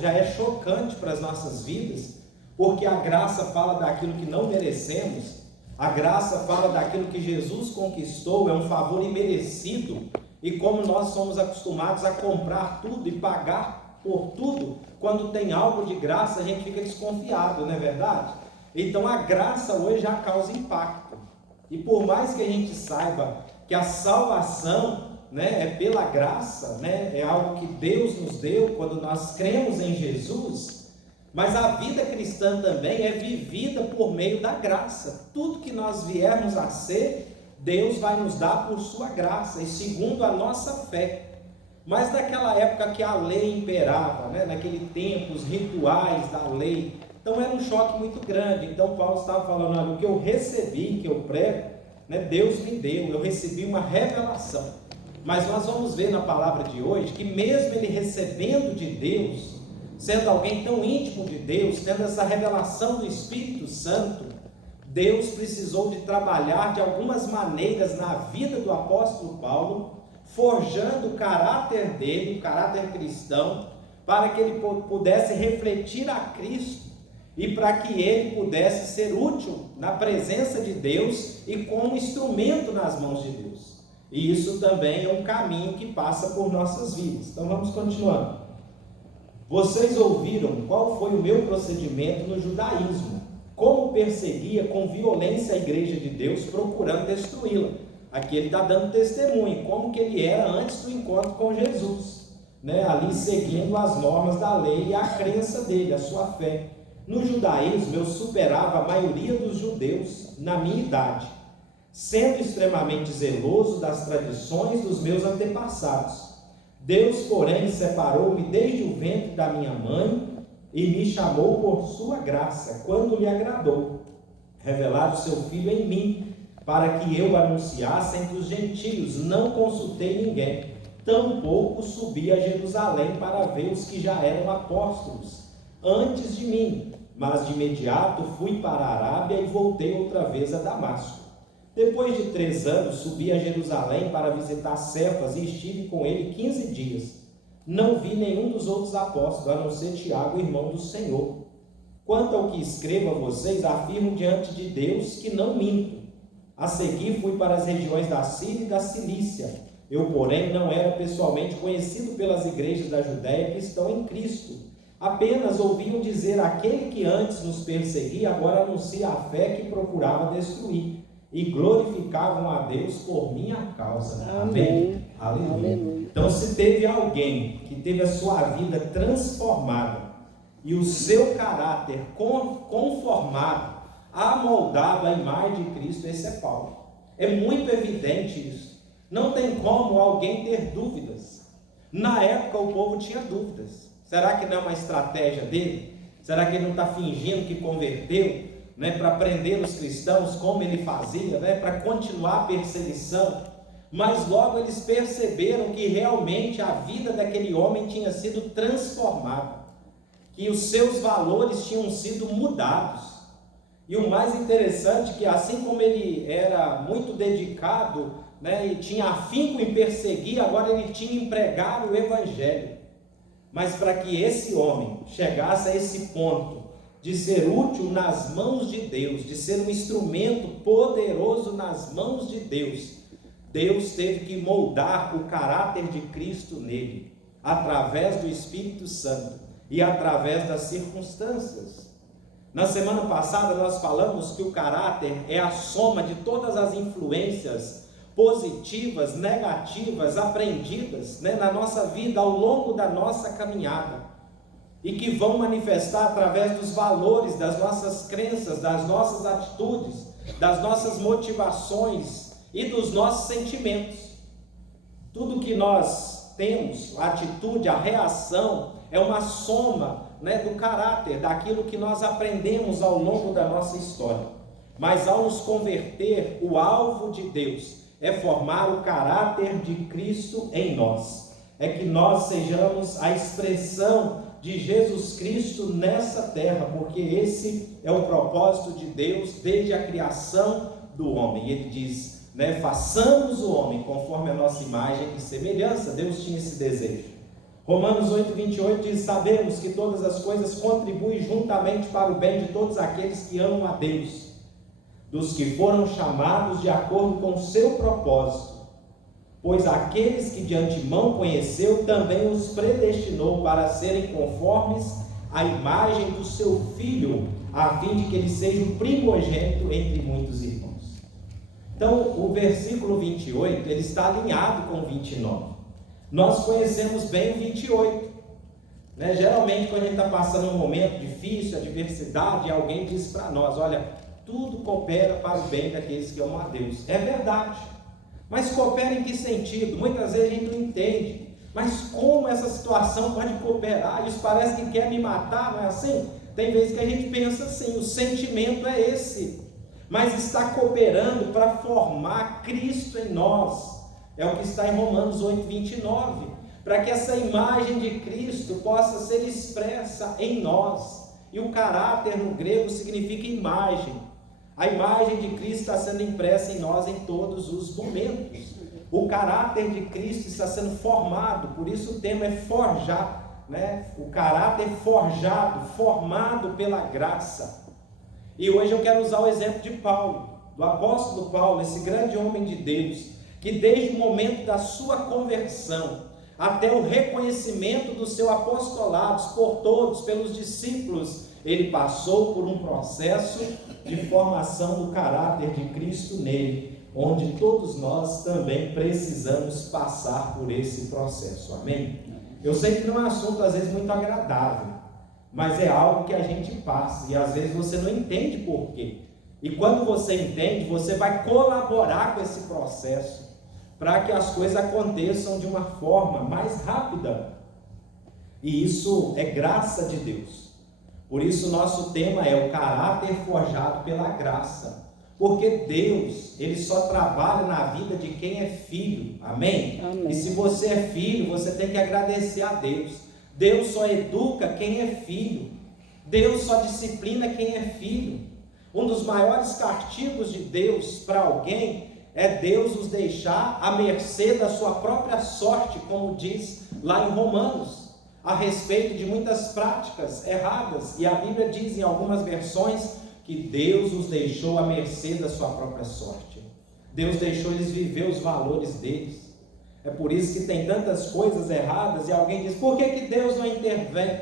já é chocante para as nossas vidas, porque a graça fala daquilo que não merecemos, a graça fala daquilo que Jesus conquistou, é um favor imerecido, e como nós somos acostumados a comprar tudo e pagar por tudo, quando tem algo de graça a gente fica desconfiado, não é verdade? Então a graça hoje já causa impacto, e por mais que a gente saiba que a salvação, né, é pela graça, né, é algo que Deus nos deu quando nós cremos em Jesus, mas a vida cristã também é vivida por meio da graça. Tudo que nós viermos a ser, Deus vai nos dar por sua graça e segundo a nossa fé. Mas naquela época que a lei imperava, né, naquele tempo, os rituais da lei, então era um choque muito grande. Então Paulo estava falando, olha, o que eu recebi, que eu prego, né, Deus me deu, eu recebi uma revelação. Mas nós vamos ver na palavra de hoje que mesmo ele recebendo de Deus, sendo alguém tão íntimo de Deus, tendo essa revelação do Espírito Santo, Deus precisou de trabalhar de algumas maneiras na vida do apóstolo Paulo, forjando o caráter dele, o caráter cristão, para que ele pudesse refletir a Cristo e para que ele pudesse ser útil na presença de Deus e como instrumento nas mãos de Deus. E isso também é um caminho que passa por nossas vidas. Então vamos continuando. Vocês ouviram qual foi o meu procedimento no judaísmo, como perseguia com violência a igreja de Deus, procurando destruí-la. Aqui ele está dando testemunho, como que ele era antes do encontro com Jesus, né? Ali seguindo as normas da lei e a crença dele, a sua fé. No judaísmo eu superava a maioria dos judeus na minha idade, sendo extremamente zeloso das tradições dos meus antepassados. Deus, porém, separou-me desde o ventre da minha mãe e me chamou por sua graça, quando lhe agradou, revelar o seu Filho em mim, para que eu anunciasse entre os gentios. Não consultei ninguém, tampouco subi a Jerusalém para ver os que já eram apóstolos antes de mim, mas de imediato fui para a Arábia e voltei outra vez a Damasco. Depois de 3 anos, subi a Jerusalém para visitar Cefas e estive com ele 15 dias. Não vi nenhum dos outros apóstolos, a não ser Tiago, irmão do Senhor. Quanto ao que escrevo a vocês, afirmo diante de Deus que não minto. A seguir fui para as regiões da Síria e da Cilícia. Eu, porém, não era pessoalmente conhecido pelas igrejas da Judéia que estão em Cristo. Apenas ouviam dizer, aquele que antes nos perseguia, agora anuncia a fé que procurava destruir. E glorificavam a Deus por minha causa. Amém? Aleluia. Aleluia. Então, se teve alguém que teve a sua vida transformada e o seu caráter conformado, amoldado à imagem de Cristo, esse é Paulo. É muito evidente isso. Não tem como alguém ter dúvidas. Na época o povo tinha dúvidas. Será que não é uma estratégia dele? Será que ele não está fingindo que converteu? Né, para prender os cristãos, como ele fazia, né, para continuar a perseguição, mas logo eles perceberam que realmente a vida daquele homem tinha sido transformada, que os seus valores tinham sido mudados, e o mais interessante é que assim como ele era muito dedicado, né, e tinha afinco em perseguir, agora ele tinha empregado o evangelho, mas para que esse homem chegasse a esse ponto, de ser útil nas mãos de Deus, de ser um instrumento poderoso nas mãos de Deus, Deus teve que moldar o caráter de Cristo nele, através do Espírito Santo e através das circunstâncias. Na semana passada nós falamos que o caráter é a soma de todas as influências positivas, negativas, aprendidas, né, na nossa vida, ao longo da nossa caminhada, e que vão manifestar através dos valores, das nossas crenças, das nossas atitudes, das nossas motivações e dos nossos sentimentos. Tudo que nós temos, a atitude, a reação, é uma soma, né, do caráter, daquilo que nós aprendemos ao longo da nossa história. Mas ao nos converter, o alvo de Deus é formar o caráter de Cristo em nós. É que nós sejamos a expressão de Jesus Cristo nessa terra, porque esse é o propósito de Deus desde a criação do homem. Ele diz, né, façamos o homem conforme a nossa imagem e semelhança. Deus tinha esse desejo. Romanos 8:28 diz: sabemos que todas as coisas contribuem juntamente para o bem de todos aqueles que amam a Deus, dos que foram chamados de acordo com o seu propósito. Pois aqueles que de antemão conheceu, também os predestinou para serem conformes à imagem do seu Filho, a fim de que ele seja o primogênito entre muitos irmãos. Então, o versículo 28, ele está alinhado com o 29. Nós conhecemos bem o 28. Geralmente, quando a gente está passando um momento difícil, adversidade, alguém diz para nós: olha, tudo coopera para o bem daqueles que amam a Deus. É verdade. Mas coopera em que sentido? Muitas vezes a gente não entende. Mas como essa situação pode cooperar? Isso parece que quer me matar, não é assim? Tem vezes que a gente pensa assim, o sentimento é esse. Mas está cooperando para formar Cristo em nós. É o que está em Romanos 8:29. Para que essa imagem de Cristo possa ser expressa em nós. E o caráter no grego significa imagem. A imagem de Cristo está sendo impressa em nós em todos os momentos. O caráter de Cristo está sendo formado, por isso o termo é forjar, O caráter forjado, formado pela graça. E hoje eu quero usar o exemplo de Paulo, do apóstolo Paulo, esse grande homem de Deus, que desde o momento da sua conversão, até o reconhecimento do seu apostolado por todos, pelos discípulos, ele passou por um processo de formação do caráter de Cristo nele, onde todos nós também precisamos passar por esse processo, amém? Eu sei que não é um assunto às vezes muito agradável, mas é algo que a gente passa, e às vezes você não entende por quê, e quando você entende, você vai colaborar com esse processo, para que as coisas aconteçam de uma forma mais rápida, e isso é graça de Deus. Por isso nosso tema é o caráter forjado pela graça, porque Deus, Ele só trabalha na vida de quem é filho, amém? Amém. E se você é filho, você tem que agradecer a Deus. Deus só educa quem é filho, Deus só disciplina quem é filho. Um dos maiores castigos de Deus para alguém é Deus os deixar à mercê da sua própria sorte, como diz lá em Romanos, a respeito de muitas práticas erradas, e a Bíblia diz em algumas versões que Deus os deixou à mercê da sua própria sorte. Deus deixou eles viver os valores deles. É por isso que tem tantas coisas erradas, e alguém diz: por que Deus não intervém?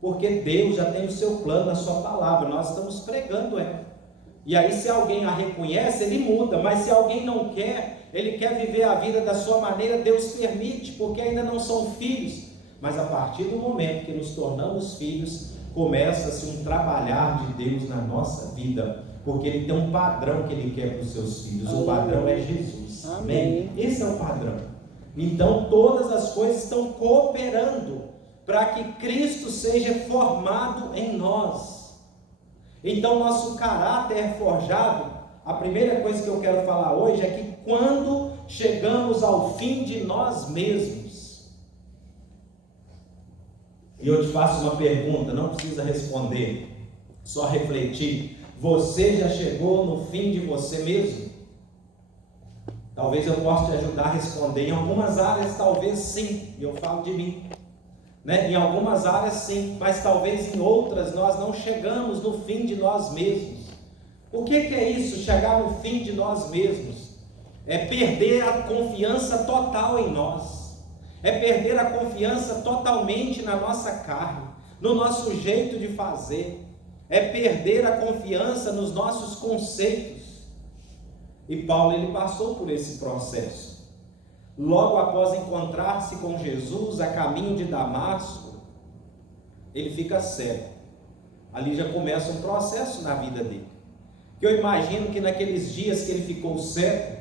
Porque Deus já tem o seu plano, a sua palavra, nós estamos pregando ela. E aí, se alguém a reconhece, ele muda, mas se alguém não quer, ele quer viver a vida da sua maneira, Deus permite, porque ainda não são filhos. Mas a partir do momento que nos tornamos filhos, começa-se um trabalhar de Deus na nossa vida, porque Ele tem um padrão que Ele quer para os seus filhos. O padrão é Jesus, amém? Esse é o padrão. Então todas as coisas estão cooperando para que Cristo seja formado em nós. Então nosso caráter é forjado. A primeira coisa que eu quero falar hoje é que quando chegamos ao fim de nós mesmos, e eu te faço uma pergunta, não precisa responder, só refletir: você já chegou no fim de você mesmo? Talvez eu possa te ajudar a responder. Em algumas áreas talvez sim, e eu falo de mim, Em algumas áreas sim, mas talvez em outras nós não chegamos no fim de nós mesmos. O que é isso, chegar no fim de nós mesmos? É perder a confiança total em nós. É perder a confiança totalmente na nossa carne, no nosso jeito de fazer. É perder a confiança nos nossos conceitos. E Paulo, ele passou por esse processo. Logo após encontrar-se com Jesus a caminho de Damasco, ele fica cego. Ali já começa um processo na vida dele. Eu imagino que naqueles dias que ele ficou cego,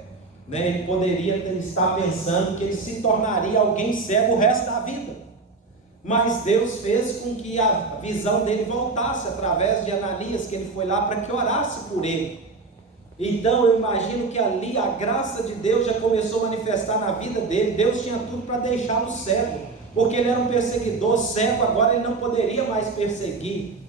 ele poderia estar pensando que ele se tornaria alguém cego o resto da vida. Mas Deus fez com que a visão dele voltasse através de Ananias, que ele foi lá para que orasse por ele. Então eu imagino que ali a graça de Deus já começou a manifestar na vida dele. Deus tinha tudo para deixá-lo cego, porque ele era um perseguidor cego, agora ele não poderia mais perseguir.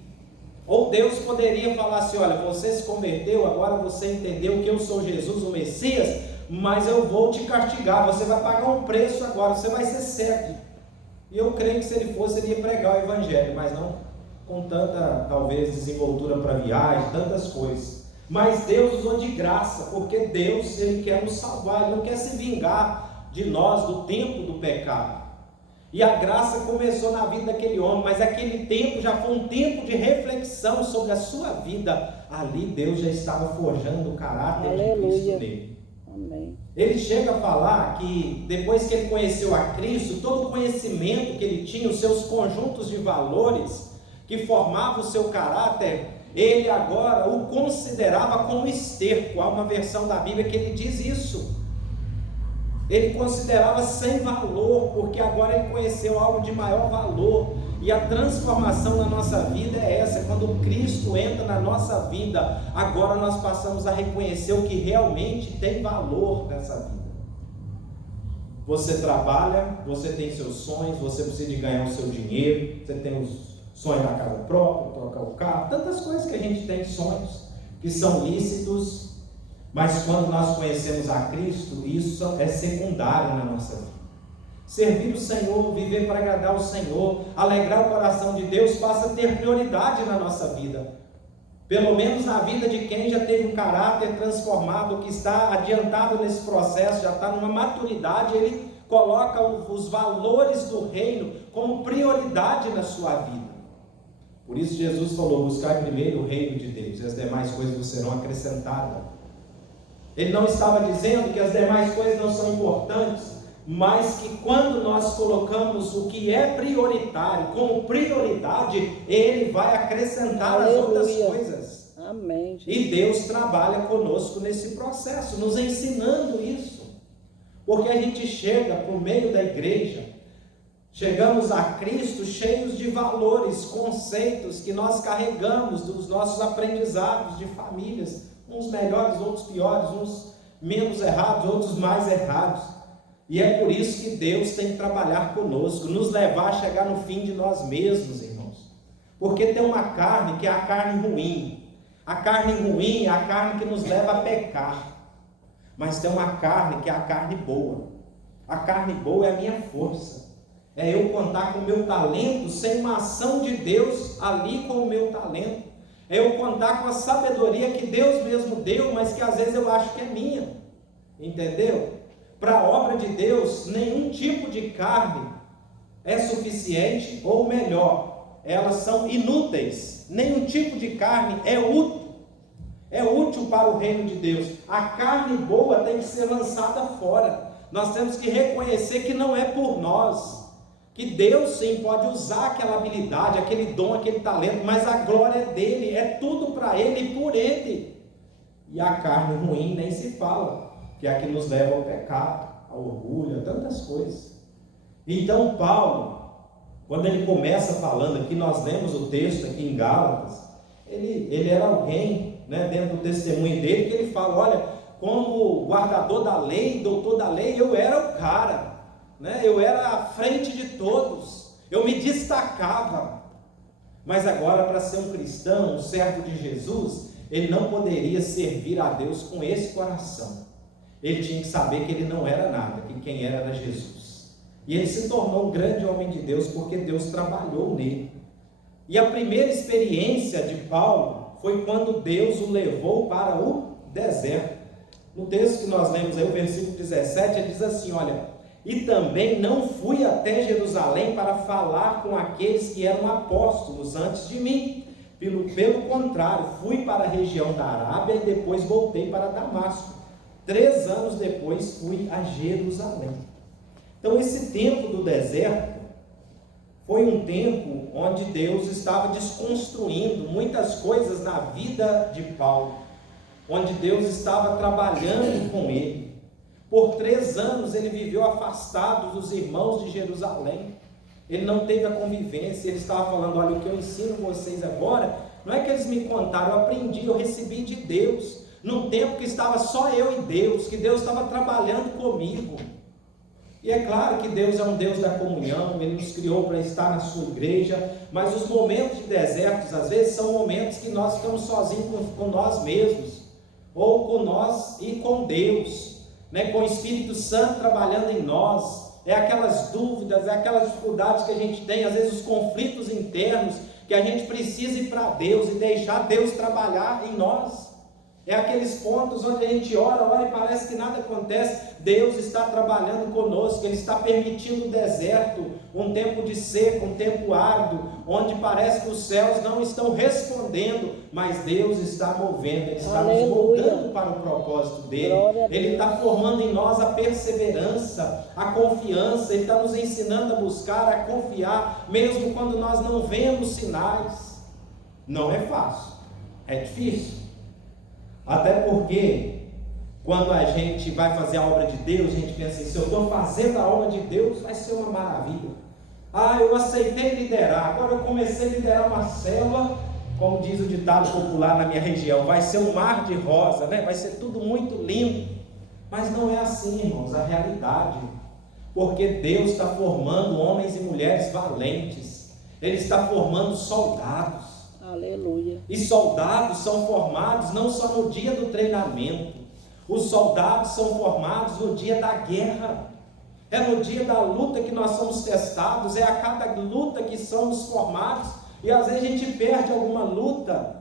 Ou Deus poderia falar assim: olha, você se converteu, agora você entendeu que eu sou Jesus, o Messias, mas eu vou te castigar, você vai pagar um preço agora, você vai ser cego. E eu creio que se ele fosse, ele ia pregar o evangelho, mas não com tanta, talvez, desenvoltura para viagem, tantas coisas. Mas Deus usou de graça, porque Deus, ele quer nos salvar, ele não quer se vingar de nós do tempo do pecado. E a graça começou na vida daquele homem, mas aquele tempo já foi um tempo de reflexão sobre a sua vida. Ali Deus já estava forjando o caráter de Cristo nele. Amém. Ele chega a falar que depois que ele conheceu a Cristo, todo o conhecimento que ele tinha, os seus conjuntos de valores que formavam o seu caráter, ele agora o considerava como esterco. Há uma versão da Bíblia que ele diz isso. Ele considerava sem valor, porque agora ele conheceu algo de maior valor. E a transformação na nossa vida é essa: quando Cristo entra na nossa vida, agora nós passamos a reconhecer o que realmente tem valor nessa vida. Você trabalha, você tem seus sonhos, você precisa de ganhar o seu dinheiro, você tem os sonhos da casa própria, trocar o carro, tantas coisas que a gente tem, sonhos que são lícitos. Mas quando nós conhecemos a Cristo, isso é secundário na nossa vida. Servir o Senhor, viver para agradar o Senhor, alegrar o coração de Deus, passa a ter prioridade na nossa vida. Pelo menos na vida de quem já teve um caráter transformado, que está adiantado nesse processo, já está numa maturidade, ele coloca os valores do reino como prioridade na sua vida. Por isso Jesus falou: buscar primeiro o reino de Deus, e as demais coisas serão acrescentadas. Ele não estava dizendo que as demais coisas não são importantes, mas que quando nós colocamos o que é prioritário como prioridade, Ele vai acrescentar as outras coisas. Amém. E Deus trabalha conosco nesse processo, nos ensinando isso. Porque a gente chega para o meio da igreja, chegamos a Cristo cheios de valores, conceitos que nós carregamos dos nossos aprendizados de famílias, uns melhores, outros piores, uns menos errados, outros mais errados. E é por isso que Deus tem que trabalhar conosco, nos levar a chegar no fim de nós mesmos, irmãos. Porque tem uma carne que é a carne ruim. A carne ruim é a carne que nos leva a pecar. Mas tem uma carne que é a carne boa. A carne boa é a minha força. É eu contar com o meu talento sem uma ação de Deus ali com o meu talento. É eu contar com a sabedoria que Deus mesmo deu, mas que às vezes eu acho que é minha. Entendeu? Para a obra de Deus, nenhum tipo de carne é suficiente, ou melhor, elas são inúteis. Nenhum tipo de carne é útil para o reino de Deus. A carne boa tem que ser lançada fora. Nós temos que reconhecer que não é por nós, que Deus sim pode usar aquela habilidade, aquele dom, aquele talento, mas a glória é dele, é tudo para ele e por ele. E a carne ruim nem se fala, que é a que nos leva ao pecado, ao orgulho, a tantas coisas. Então Paulo, quando ele começa falando aqui, nós lemos o texto aqui em Gálatas, ele era alguém, né, dentro do testemunho dele, que ele fala: olha, como guardador da lei, doutor da lei, eu era o cara, né? Eu era à frente de todos, eu me destacava. Mas agora, para ser um cristão, um servo de Jesus, ele não poderia servir a Deus com esse coração. Ele tinha que saber que ele não era nada, que quem era Jesus. E ele se tornou um grande homem de Deus porque Deus trabalhou nele. E a primeira experiência de Paulo foi quando Deus o levou para o deserto. No texto que nós lemos aí, o versículo 17, ele diz assim: olha, e também não fui até Jerusalém para falar com aqueles que eram apóstolos antes de mim. Pelo contrário, fui para a região da Arábia e depois voltei para Damasco. 3 anos depois fui a Jerusalém. Então esse tempo do deserto foi um tempo onde Deus estava desconstruindo muitas coisas na vida de Paulo, onde Deus estava trabalhando com ele. Por 3 anos ele viveu afastado dos irmãos de Jerusalém. Ele não teve a convivência. Ele estava falando: olha, o que eu ensino vocês agora, não é que eles me contaram, eu aprendi, eu recebi de Deus, num tempo que estava só eu e Deus, que Deus estava trabalhando comigo. E é claro que Deus é um Deus da comunhão, Ele nos criou para estar na sua igreja, mas os momentos de desertos, às vezes, são momentos que nós ficamos sozinhos com nós mesmos, ou com nós e com Deus, né? Com o Espírito Santo trabalhando em nós. é aquelas dúvidas, é aquelas dificuldades que a gente tem, às vezes os conflitos internos, que a gente precisa ir para Deus e deixar Deus trabalhar em nós. É aqueles pontos onde a gente ora e parece que nada acontece. Deus está trabalhando conosco, Ele está permitindo o deserto, um tempo de seca, um tempo árduo, onde parece que os céus não estão respondendo, mas Deus está movendo, Ele está nos moldando para o propósito dEle. Ele está formando em nós a perseverança, a confiança, Ele está nos ensinando a buscar, a confiar, mesmo quando nós não vemos sinais. Não é fácil, é difícil. Até porque, quando a gente vai fazer a obra de Deus, a gente pensa assim, se eu estou fazendo a obra de Deus, vai ser uma maravilha. Eu aceitei liderar, agora eu comecei a liderar uma célula, como diz o ditado popular na minha região, vai ser um mar de rosa, né? Vai ser tudo muito lindo. Mas não é assim, irmãos, a realidade. Porque Deus está formando homens e mulheres valentes. Ele está formando soldados. Aleluia. E soldados são formados não só no dia do treinamento, os soldados são formados no dia da guerra, é no dia da luta que nós somos testados, é a cada luta que somos formados, e às vezes a gente perde alguma luta,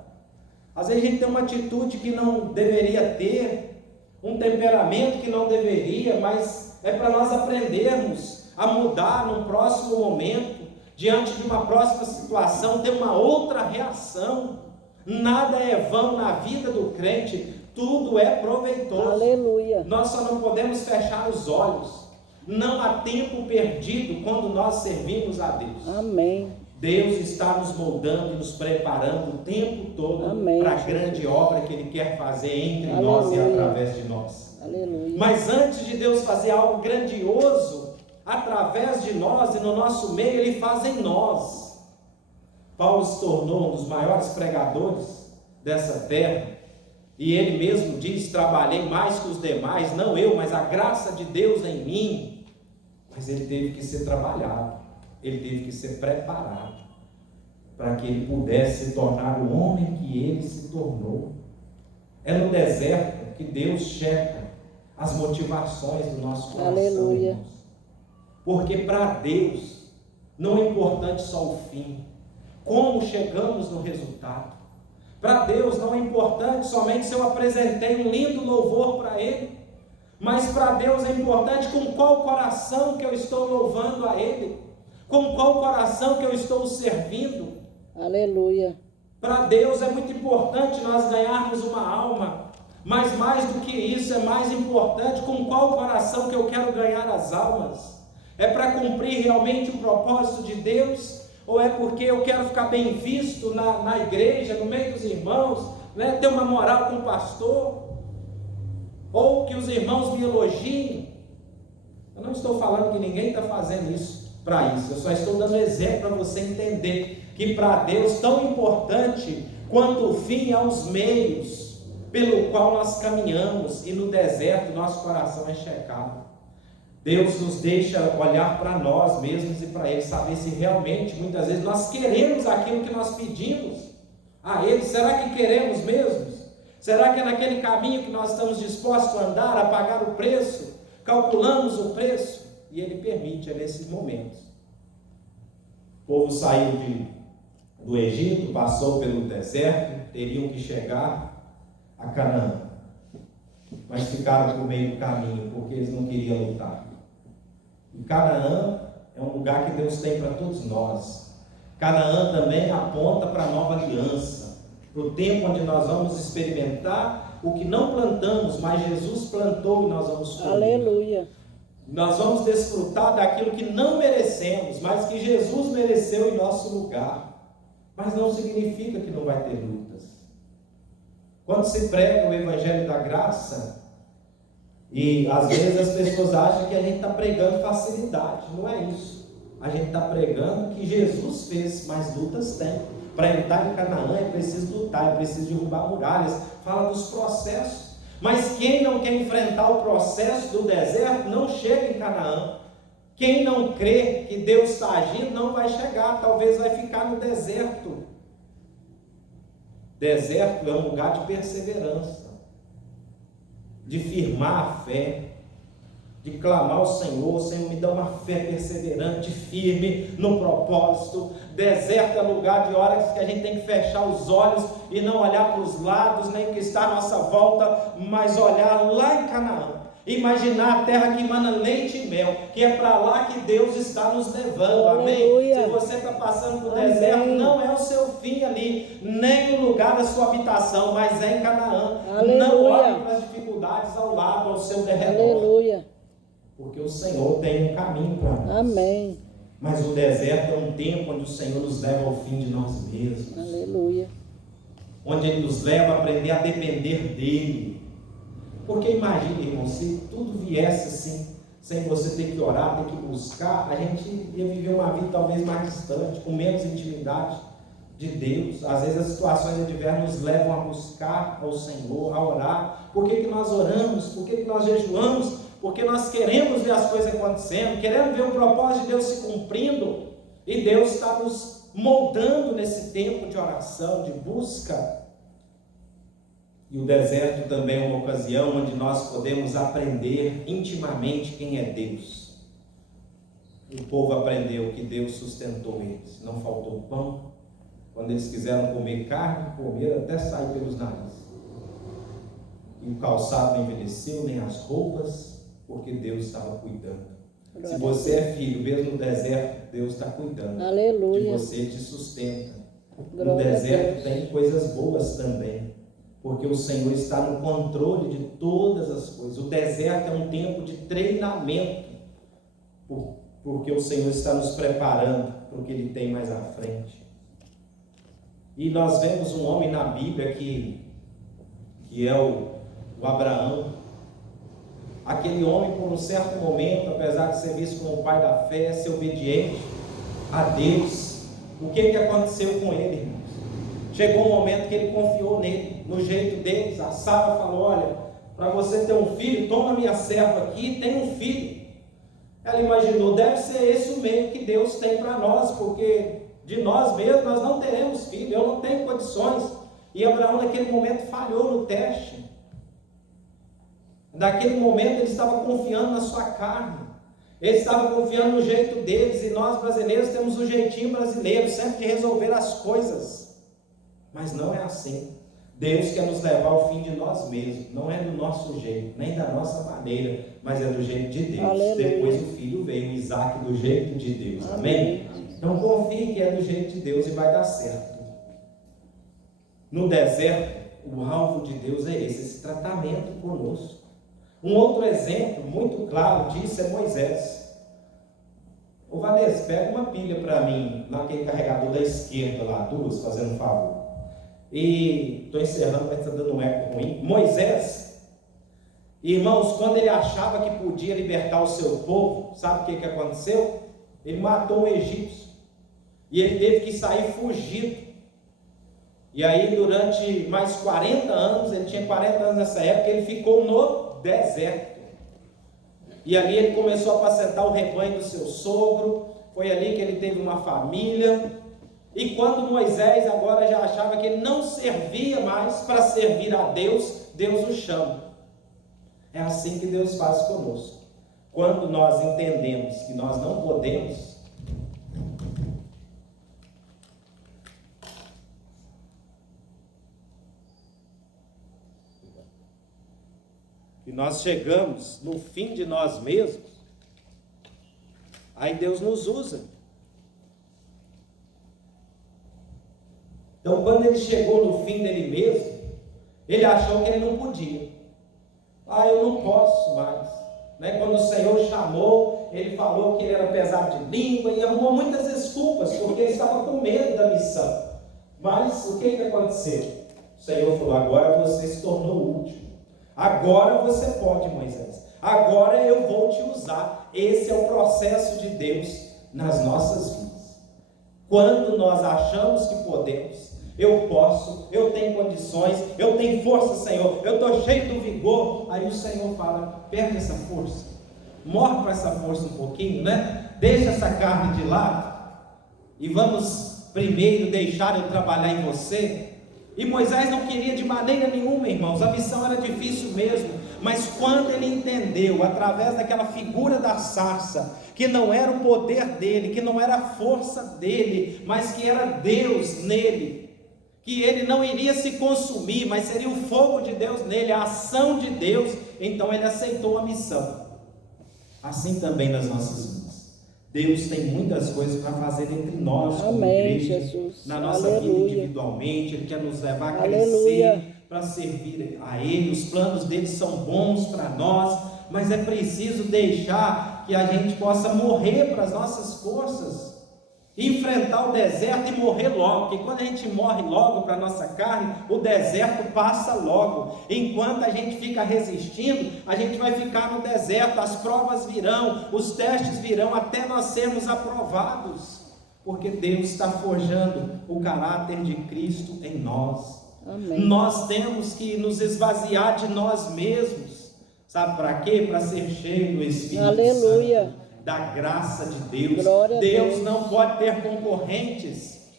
às vezes a gente tem uma atitude que não deveria ter, um temperamento que não deveria, mas é para nós aprendermos a mudar no próximo momento, diante de uma próxima situação, ter uma outra reação. Nada é vão na vida do crente, tudo é proveitoso. Aleluia. Nós só não podemos fechar os olhos. Não há tempo perdido quando nós servimos a Deus. Amém. Deus está nos moldando e nos preparando o tempo todo para a grande obra que Ele quer fazer entre nós e através de nós. Aleluia. Mas antes de Deus fazer algo grandioso através de nós e no nosso meio, Ele faz em nós. Paulo se tornou um dos maiores pregadores dessa terra, e ele mesmo diz, trabalhei mais que os demais, não eu, mas a graça de Deus em mim. Mas ele teve que ser trabalhado, ele teve que ser preparado, para que ele pudesse se tornar o homem que ele se tornou. É no deserto que Deus checa as motivações do nosso coração. Aleluia. Irmãos. Porque para Deus não é importante só o fim, como chegamos no resultado. Para Deus não é importante somente se eu apresentei um lindo louvor para Ele, mas para Deus é importante com qual coração que eu estou louvando a Ele, com qual coração que eu estou servindo. Aleluia. Para Deus é muito importante nós ganharmos uma alma, mas mais do que isso, é mais importante com qual coração que eu quero ganhar as almas. É para cumprir realmente o propósito de Deus? Ou é porque eu quero ficar bem visto na igreja, no meio dos irmãos, né? Ter uma moral com o pastor? Ou que os irmãos me elogiem? Eu não estou falando que ninguém está fazendo isso para isso. Eu só estou dando exemplo para você entender que para Deus tão importante quanto o fim é os meios pelo qual nós caminhamos, e no deserto nosso coração é checado. Deus nos deixa olhar para nós mesmos e para Ele, saber se realmente, muitas vezes, nós queremos aquilo que nós pedimos a Ele. Será que queremos mesmo? Será que é naquele caminho que nós estamos dispostos a andar, a pagar o preço? Calculamos o preço? E Ele permite, é nesses momentos. O povo saiu do Egito, passou pelo deserto, teriam que chegar a Canaã, mas ficaram por meio do caminho, porque eles não queriam lutar. E Canaã é um lugar que Deus tem para todos nós. Canaã também aponta para a nova aliança, para o tempo onde nós vamos experimentar o que não plantamos, mas Jesus plantou e nós vamos colher. Aleluia. Nós vamos desfrutar daquilo que não merecemos, mas que Jesus mereceu em nosso lugar. Mas não significa que não vai ter lutas. Quando se prega o Evangelho da Graça, e às vezes as pessoas acham que a gente está pregando facilidade. Não é isso. A gente está pregando que Jesus fez, mas lutas tem. Para entrar em Canaã é preciso lutar, é preciso derrubar muralhas. Fala dos processos. Mas quem não quer enfrentar o processo do deserto não chega em Canaã. Quem não crê que Deus está agindo não vai chegar, talvez vai ficar no deserto. Deserto é um lugar de perseverança, de firmar a fé, de clamar ao Senhor: Senhor, me dá uma fé perseverante, firme no propósito. Deserto é lugar de horas que a gente tem que fechar os olhos e não olhar para os lados, nem o que está à nossa volta, mas olhar lá em Canaã. Imaginar a terra que emana leite e mel, que é para lá que Deus está nos levando, amém? Se você está passando por deserto, não é o seu fim ali, nem o lugar da sua habitação, mas é em Canaã. Não olhe para as dificuldades ao lado, ao seu derredor. Aleluia. Porque o Senhor tem um caminho para nós. Amém. Mas o deserto é um tempo onde o Senhor nos leva ao fim de nós mesmos. Aleluia. Onde Ele nos leva a aprender a depender dEle. Porque imagine, irmão, se tudo viesse assim, sem você ter que orar, ter que buscar, a gente ia viver uma vida talvez mais distante, com menos intimidade de Deus. Às vezes as situações adversas nos levam a buscar ao Senhor, a orar. Por que nós oramos? Por que nós jejuamos? Porque nós queremos ver as coisas acontecendo, queremos ver o propósito de Deus se cumprindo, e Deus está nos moldando nesse tempo de oração, de busca. E o deserto também é uma ocasião onde nós podemos aprender intimamente quem é Deus. O povo aprendeu que Deus sustentou eles, não faltou pão. Quando eles quiseram comer carne, comeram até sair pelos narizes. E o calçado não envelheceu, nem as roupas, porque Deus estava cuidando. Se você é filho, mesmo no deserto, Deus está cuidando. Aleluia. De você, te sustenta. No deserto tem coisas boas também, porque o Senhor está no controle de todas as coisas. O deserto é um tempo de treinamento, porque o Senhor está nos preparando para o que Ele tem mais à frente. E nós vemos um homem na Bíblia que é o Abraão. Aquele homem, por um certo momento, apesar de ser visto como o pai da fé, ser obediente a Deus, o que aconteceu com ele, irmãos? Chegou um momento que ele confiou nele, no jeito deles. A Sara falou: olha, para você ter um filho, toma minha serva aqui e tem um filho. Ela imaginou: deve ser esse o meio que Deus tem para nós, porque de nós mesmos nós não teremos filho, eu não tenho condições. E Abraão naquele momento falhou no teste. Naquele momento ele estava confiando na sua carne, ele estava confiando no jeito deles, e nós brasileiros temos um jeitinho brasileiro, sempre de resolver as coisas, mas não é assim. Deus quer nos levar ao fim de nós mesmos, não é do nosso jeito, nem da nossa maneira, mas é do jeito de Deus. Aleluia. Depois o filho veio, Isaac, do jeito de Deus, amém? Então confie que é do jeito de Deus e vai dar certo. No deserto, o alvo de Deus é esse tratamento conosco. Um outro exemplo muito claro disso é Moisés. Ô Vanessa, pega uma pilha para mim, naquele carregador da esquerda lá, duas, fazendo um favor. E estou encerrando, mas está dando um eco ruim. Moisés, irmãos, quando ele achava que podia libertar o seu povo, sabe o que aconteceu? Ele matou um egípcio, e ele teve que sair fugido. E aí durante mais 40 anos, ele tinha 40 anos nessa época, ele ficou no deserto. E ali ele começou a apacentar o rebanho do seu sogro. Foi ali que ele teve uma família. E quando Moisés agora já achava que ele não servia mais para servir a Deus, Deus o chama. É assim que Deus faz conosco. Quando nós entendemos que nós não podemos, e nós chegamos no fim de nós mesmos, aí Deus nos usa. Então, quando ele chegou no fim dele mesmo, ele achou que ele não podia. Eu não posso mais. Quando o Senhor chamou, ele falou que ele era pesado de língua e arrumou muitas desculpas, porque ele estava com medo da missão. Mas o que aconteceu? O Senhor falou: agora você se tornou o último. Agora você pode, Moisés. Agora eu vou te usar. Esse é o processo de Deus nas nossas vidas. Quando nós achamos que podemos, eu posso, eu tenho condições, eu tenho força, Senhor, eu estou cheio do vigor. Aí o Senhor fala: perde essa força, morre para essa força um pouquinho, deixa essa carne de lado, e vamos primeiro deixar eu trabalhar em você. E Moisés não queria de maneira nenhuma, irmãos, a missão era difícil mesmo, mas quando ele entendeu, através daquela figura da sarça, que não era o poder dele, que não era a força dele, mas que era Deus nele, que ele não iria se consumir, mas seria o fogo de Deus nele, a ação de Deus, então ele aceitou a missão. Assim também nas nossas vidas. Deus tem muitas coisas para fazer entre nós, como Amém, igreja, Jesus. na nossa Aleluia. vida individualmente. Ele quer nos levar a Aleluia. crescer, para servir a Ele. Os planos dele são bons para nós, mas é preciso deixar que a gente possa morrer para as nossas forças, enfrentar o deserto e morrer logo, porque quando a gente morre logo para a nossa carne, o deserto passa logo. Enquanto a gente fica resistindo, a gente vai ficar no deserto, as provas virão, os testes virão, até nós sermos aprovados, porque Deus está forjando o caráter de Cristo em nós. Amém. Nós temos que nos esvaziar de nós mesmos, sabe para quê? Para ser cheio do Espírito Aleluia. Santo, da graça de Deus. Glória a Deus Deus. não pode ter concorrentes,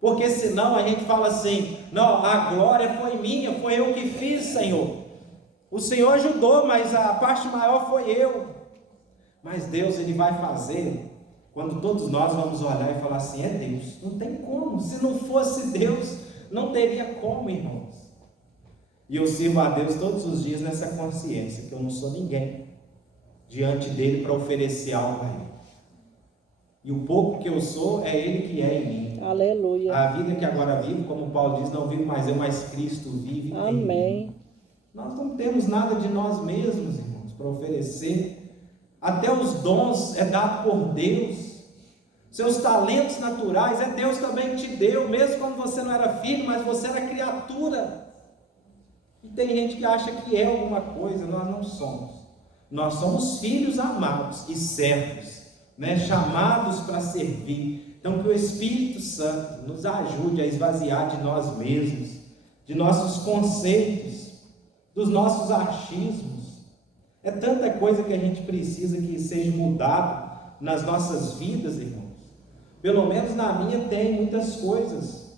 porque senão a gente fala assim: não, a glória foi minha, foi eu que fiz, Senhor. O Senhor ajudou, mas a parte maior foi eu. Mas Deus, Ele vai fazer quando todos nós vamos olhar e falar assim: é Deus. Não tem como, se não fosse Deus, não teria como, irmãos. E eu sirvo a Deus todos os dias nessa consciência, que eu não sou ninguém diante dele para oferecer algo a ele. E o pouco que eu sou, é ele que é em mim. Aleluia. A vida que agora vivo, como Paulo diz, não vivo mais eu, mas Cristo vive em mim. Amém. Nós não temos nada de nós mesmos, irmãos, para oferecer. Até os dons é dado por Deus. Seus talentos naturais é Deus também que te deu, mesmo quando você não era filho, mas você era criatura. E tem gente que acha que é alguma coisa, nós não somos. Nós somos filhos amados e servos, né? Chamados para servir. Então que o Espírito Santo nos ajude a esvaziar de nós mesmos, de nossos conceitos, dos nossos achismos. É tanta coisa que a gente precisa que seja mudado nas nossas vidas, irmãos. Pelo menos na minha tem muitas coisas,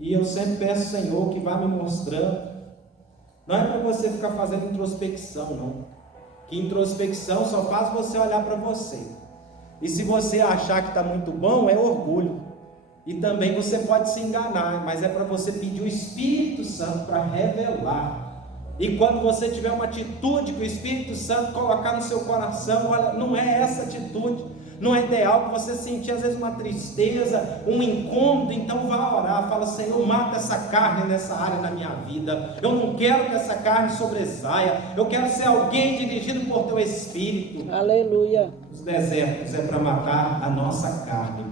e eu sempre peço, Senhor, que vá me mostrando. Não é para você ficar fazendo introspecção, não. Que introspecção só faz você olhar para você. E se você achar que está muito bom, é orgulho. E também você pode se enganar, mas é para você pedir o Espírito Santo para revelar. E quando você tiver uma atitude que o Espírito Santo colocar no seu coração, olha, não é essa atitude. Não é ideal que você sentir às vezes uma tristeza, um incômodo, então vá orar, fala: Senhor, mata essa carne nessa área da minha vida, eu não quero que essa carne sobressaia, eu quero ser alguém dirigido por teu Espírito. Aleluia. Os desertos é para matar a nossa carne.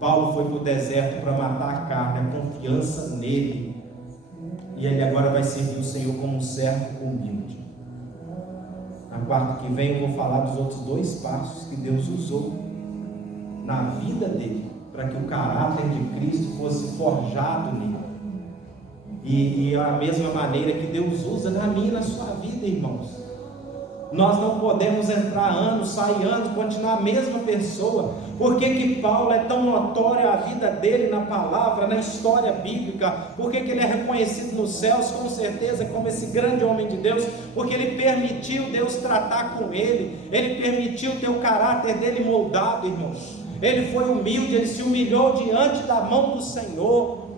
Paulo foi para o deserto para matar a carne, a confiança nele, e ele agora vai servir o Senhor como um servo humilde. Na quarta que vem eu vou falar dos outros 2 passos que Deus usou na vida dele, para que o caráter de Cristo fosse forjado nele. E a mesma maneira que Deus usa na minha e na sua vida, irmãos. Nós não podemos entrar anos, sair anos, continuar a mesma pessoa. Por que Paulo é tão notório a vida dele na palavra, na história bíblica? Por que ele é reconhecido nos céus, com certeza, como esse grande homem de Deus? Porque ele permitiu Deus tratar com ele, ele permitiu ter o caráter dele moldado, irmãos. Ele foi humilde, ele se humilhou diante da mão do Senhor.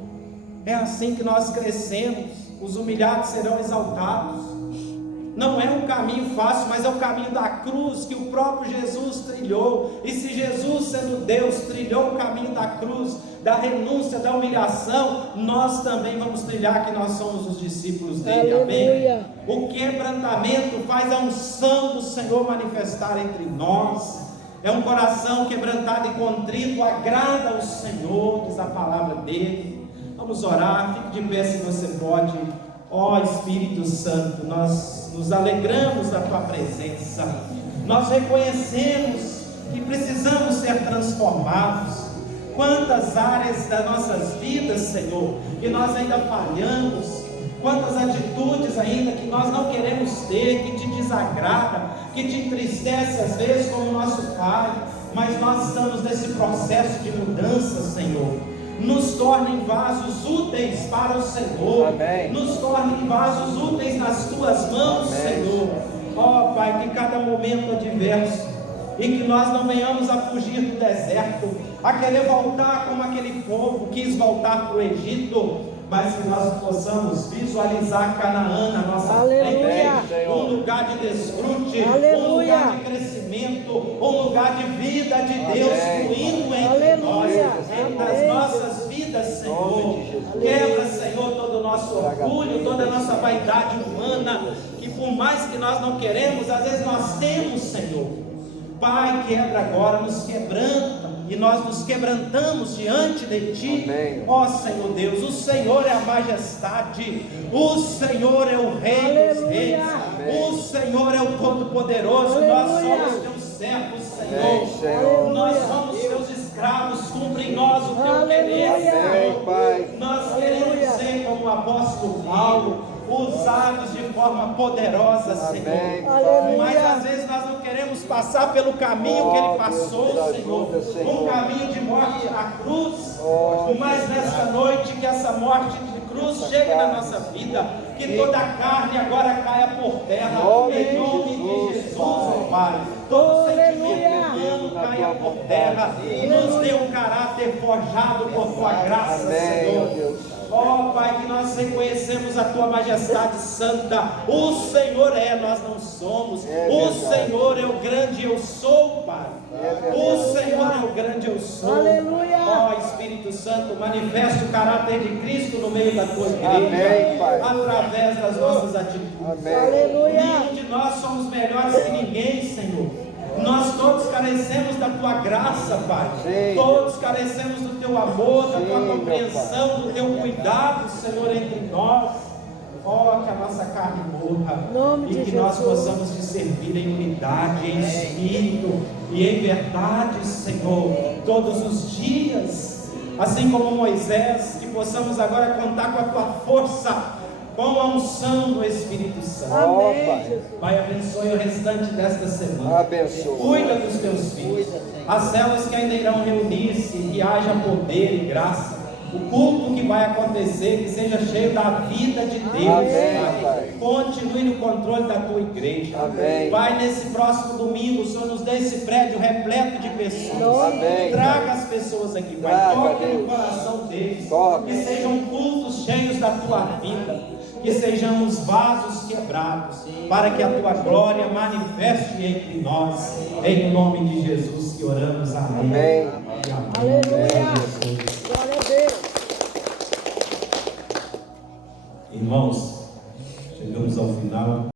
É assim que nós crescemos. Os humilhados serão exaltados. Não é um caminho fácil, mas é o caminho da cruz que o próprio Jesus trilhou. E se Jesus, sendo Deus, trilhou o caminho da cruz, da renúncia, da humilhação, nós também vamos trilhar, que nós somos os discípulos dele. Aleluia. Amém? O quebrantamento faz a unção do Senhor manifestar entre nós. É um coração quebrantado e contrito, agrada ao Senhor, diz a palavra dele. Vamos orar, fique de pé se você pode. Ó Espírito Santo, nós nos alegramos da tua presença, nós reconhecemos que precisamos ser transformados. Quantas áreas das nossas vidas, Senhor, que nós ainda falhamos, quantas atitudes ainda que nós não queremos ter, que te desagrada, que te entristece às vezes como nosso Pai, mas nós estamos nesse processo de mudança, Senhor. nos torne vasos úteis para o Senhor. Amém. Nos torne vasos úteis nas tuas mãos, Amém. Senhor. Ó Pai, que cada momento adverso, e que nós não venhamos a fugir do deserto, a querer voltar como aquele povo quis voltar para o Egito, mas que nós possamos visualizar Canaã na nossa Aleluia. frente, um lugar de desfrute, Aleluia. um lugar de crescimento, um lugar de vida de Deus Amém. fluindo entre Aleluia. nós, entre as Amém. nossas vidas, Em Senhor. nome de Jesus. Quebra, Senhor, todo o nosso orgulho, toda a nossa vaidade humana, que por mais que nós não queremos, às vezes nós temos, Senhor. Pai, quebra agora, nos quebranta, e nós nos quebrantamos diante de Ti. Amém. Ó Senhor Deus, o Senhor é a majestade, o Senhor é o Rei dos Aleluia. Reis, o Senhor é o Todo-Poderoso, nós Aleluia. somos Teus servos, Amém, Senhor. Senhor. Nós somos Teus escravos, cumpre em nós o Teu Aleluia. querer, Amém, Senhor. Pai. Nós Aleluia. queremos ser como o apóstolo Paulo, usados de forma poderosa, Senhor. Amém, Aleluia. Mas às vezes nós não queremos passar pelo caminho que Ele passou, Deus, nos Senhor. ajuda, Senhor. Um caminho de morte na cruz. Oh, Mas nesta noite, que essa morte de cruz chegue na nossa vida, que toda a carne agora caia por terra, em nome de Jesus, ó Pai. Todo sentimento humano caia por terra, e nos dê um caráter forjado por Tua graça, Amém, Senhor. ó Deus. Ó Pai, que nós reconhecemos a Tua majestade santa. O Senhor é, nós não somos. É O verdade. Senhor é o grande eu sou, Pai. É verdade. O Senhor é o grande eu sou. Aleluia. Ó Espírito Santo, manifesta o caráter de Cristo no meio da Tua igreja. Amém, Pai. Através das nossas atitudes. Amém. Aleluia. Nenhum de nós somos melhores que ninguém, Senhor. Nós todos carecemos da Tua graça, Pai. Sim. Todos carecemos do Teu amor, da Sim, Tua meu compreensão, do Teu cuidado, Senhor, entre nós. Ó, que a nossa carne morra Nome e de que nós Jesus. possamos te servir em unidade, em espírito e em verdade, Senhor, todos os dias. Assim como Moisés, que possamos agora contar com a Tua força, com a unção do Espírito Santo. Ó, Amém, Pai. Jesus. Pai, abençoe o restante desta semana. Abençoa. Cuida dos Teus filhos. As células que ainda irão reunir-se, que haja poder e graça. O culto que vai acontecer, que seja cheio da vida de Deus. Amém, Pai. Pai. Continue no controle da Tua igreja. Amém. Pai, nesse próximo domingo, o Senhor nos dê esse prédio repleto de pessoas. Amém. Traga as pessoas aqui, Pai. Traga, Toque no Deus. coração deles. Toque. Que sejam cultos cheios da Tua vida. Que sejamos vasos quebrados, para que a Tua glória manifeste entre nós. Em nome de Jesus que oramos. Amém. Amém. E amém. Aleluia. Glória a Deus. Irmãos, chegamos ao final.